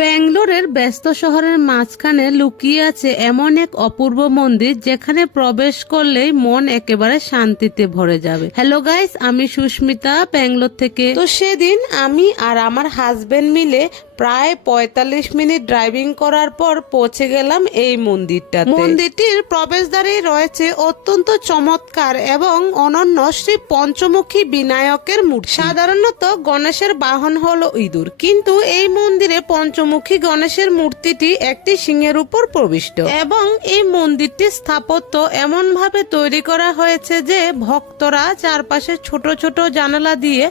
ব্যাঙ্গালোরের ব্যস্ত শহরের মাঝখানে লুকিয়ে আছে এমন এক অপূর্ব মন্দির যেখানে প্রবেশ করলেই মন একেবারে শান্তিতে ভরে যাবে। হ্যালো গাইস, আমি সুস্মিতা ব্যাঙ্গালোর থেকে। তো সেদিন আমি আর আমার হাজবেন্ড মিলে প্রায় 45 মিনিট ড্রাইভিং করার পর পৌঁছে গেলাম এই মন্দিরটাতে। মন্দিরটির প্রবেশদ্বারে রয়েছে অত্যন্ত চমৎকার এবং অনন্য শ্রী পঞ্চমুখী বিনায়কের মূর্তি। সাধারণত গণেশের বাহন হলো ইঁদুর, কিন্তু এই মন্দিরে পঞ্চমুখী গণেশের মূর্তিটি একটি সিংহের উপর প্রবিষ্ট এবং এই মন্দিরটি স্থাপত্য এমন ভাবে তৈরি করা হয়েছে যে ভক্তরা চারপাশে ছোট ছোট জানালা দিয়ে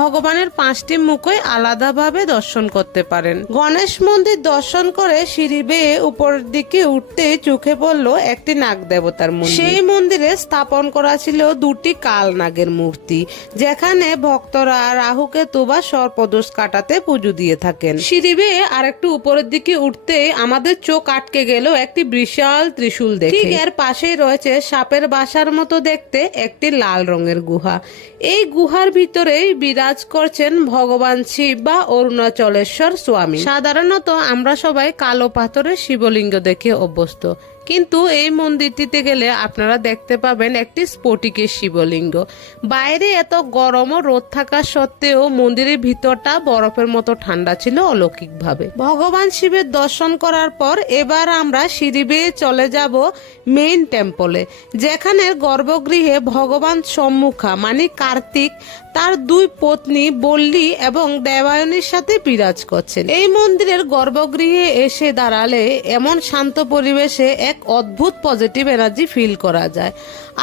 ভগবানের 5টি মুখই আলাদাভাবে দর্শন করতে পারেন। গণেশ মন্দির দর্শন করে সিঁড়ি বেয়ে উপরের দিকে উঠতে চোখে পড়লো একটি নাগ দেবতার মন্দির। সেই মন্দিরে স্থাপন করা ছিল 2টি কাল নাগের মূর্তি, যেখানে ভক্তরা রাহুকেতু বা সর্পদোষ কাটাতে পুজো দিয়ে থাকেন। সিঁড়ি বেয়ে আর একটু উপরের দিকে উঠতে আমাদের চোখ আটকে গেল একটি বিশাল ত্রিশূল দেখে। ঠিক এর পাশেই রয়েছে সাপের বাসার মতো দেখতে একটি লাল রঙের গুহা। এই গুহার ভিতরেই বিরাজ করছেন ভগবান শিব বা অরুণাচলেশ্বর স্বামী। সাধারণত আমরা সবাই কালো পাথরের শিবলিঙ্গ দেখে অভ্যস্ত, কিন্তু এই মন্দিরটিতে গেলে আপনারা দেখতে পাবেন একটি স্ফটিকের শিবলিঙ্গ। বাইরে এত গরম ও রোদ থাকা সত্ত্বেও মন্দিরের ভিতরটা বরফের মতো ঠান্ডা ছিল অলৌকিকভাবে। ভগবান শিবের দর্শন করার পর এবার আমরা সিঁড়ি বেয়ে চলে যাব মেইন টেম্পলে, যেখানে গর্ভগৃহে ভগবান সম্মুখা মানে কার্তিক তার 2 পত্নী বল্লী এবং দেবায়নীর সাথে বিরাজ করছেন। এই মন্দিরের গর্ভগৃহে এসে দাঁড়ালে এমন শান্ত পরিবেশে এক অদ্ভুত পজিটিভ এনার্জি ফিল করা যায়।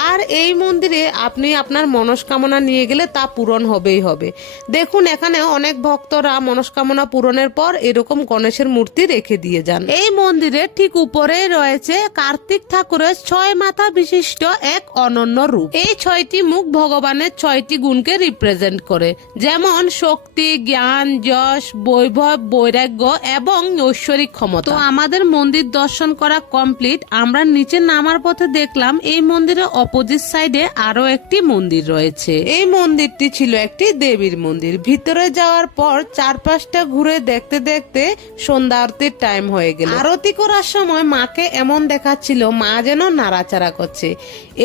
আর এই মন্দিরে আপনি আপনার মনস্কামনা নিয়ে গেলে তা পূরণ হবেই হবে। দেখুন, এখানে অনেক ভক্তরা মনস্কামনা পূরণের পর এরকম গণেশের মূর্তি রেখে দিয়ে যান। এই মন্দিরের ঠিক উপরেই রয়েছে কার্তিক ঠাকুরের 6 মাথা বিশিষ্ট এক অনন্য রূপ। এই 6টি মুখ ভগবানের 6টি গুণকে রিপ্রেজেন্ট করে, যেমন শক্তি, জ্ঞান, যশ, বৈভব, বৈরাগ্য এবং ঐশ্বরিক ক্ষমতা। তো আমাদের মন্দির দর্শন করা কমপ্লিট। আমরা নিচে নামার পথে দেখলাম এই মন্দিরের অপোজিট সাইডে আরো একটি মন্দির রয়েছে। এই মন্দিরটি ছিল একটি দেবীর মন্দির। ভিতরে যাওয়ার পর চারপাশটা ঘুরে দেখতে দেখতে সন্ধ্যা আরতির টাইম হয়ে গেল। আরতি করার সময় মাকে এমন দেখাচ্ছিল মা যেন নাড়াচাড়া করছে।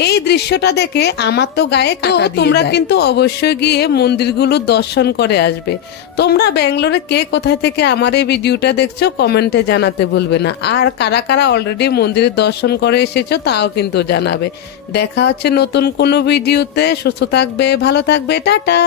এই দৃশ্যটা দেখে আমার তো গায়ে কাঁটা দিয়ে যায়। তোমরা কিন্তু অবশ্যই গিয়ে মন্দিরগুলো দর্শন করে আসবে। তোমরা ব্যাঙ্গালোরে কে কোথায় থেকে আমার এই ভিডিওটা দেখছো কমেন্টে জানাতে ভুলবে না। আর কারা কারা অলরেডি মন্দিরে দর্শন করে এসেছো তাও কিন্তু জানাবে। দেখা হচ্ছে নতুন কোনো ভিডিওতে। সুস্থ থাকবে, ভালো থাকবে, টাটা।